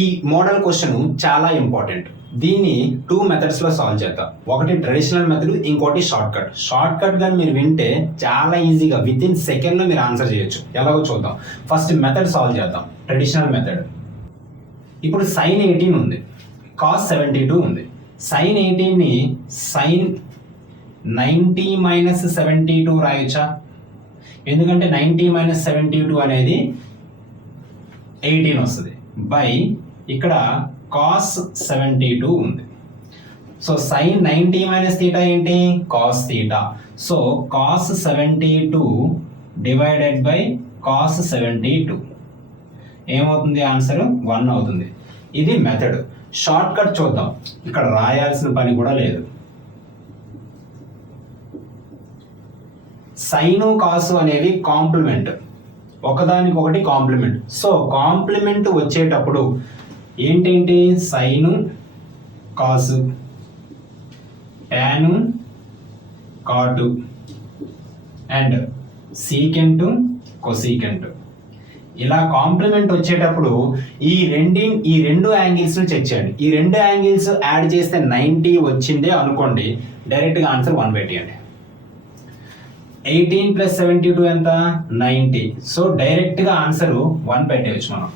ఈ model question చాలా important. దీన్ని 2 మెథడ్స్లో సాల్వ్ చేద్దాం. ఒకటి ట్రెడిషనల్ మెథడ్, ఇంకోటి షార్ట్ కట్ కానీ మీరు వింటే చాలా ఈజీగా విత్ ఇన్ సెకండ్లో మీరు ఆన్సర్ చేయొచ్చు. ఎలాగో చూద్దాం. ఫస్ట్ మెథడ్ సాల్వ్ చేద్దాం, ట్రెడిషనల్ మెథడ్. ఇప్పుడు sin 18 ఉంది, cos 72 ఉంది. sin 18ని sin 90 minus 72 రాయొచ్చా? ఎందుకంటే 90 మైనస్ 72 అనేది 18 వస్తుంది బై ఇక్కడ cos 72 ఉంది. సో sin 90 మైనస్ తీటా ఏంటి? cos theta. So cos 72 divided by cos 72 ఏమవుతుంది? ఆన్సర్ 1 అవుతుంది. ఇది మెథడ్. షార్ట్ కట్ చూద్దాం. ఇక్కడ రాయాల్సిన పని కూడా లేదు. సైను కాసు అనేవి కాంప్లిమెంట్, ఒకదానికొకటి కాంప్లిమెంట్. సో కాంప్లిమెంట్ వచ్చేటప్పుడు ఏంటేంటి? సైను కాసు, టాను కాటు అండ్ సీకెంట్ కొసీకెంట్. ఇలా కాంప్లిమెంట్ వచ్చేటప్పుడు ఈ రెండు యాంగిల్స్ను చెక్ చేయండి. ఈ రెండు యాంగిల్స్ యాడ్ చేస్తే 90 వచ్చిందే అనుకోండి, డైరెక్ట్గా ఆన్సర్ 1 పెట్టేయండి. 18 ప్లస్ 72 ఎంత? 90. సో డైరెక్ట్గా ఆన్సర్ 1 పెట్టేయచ్చు మనం.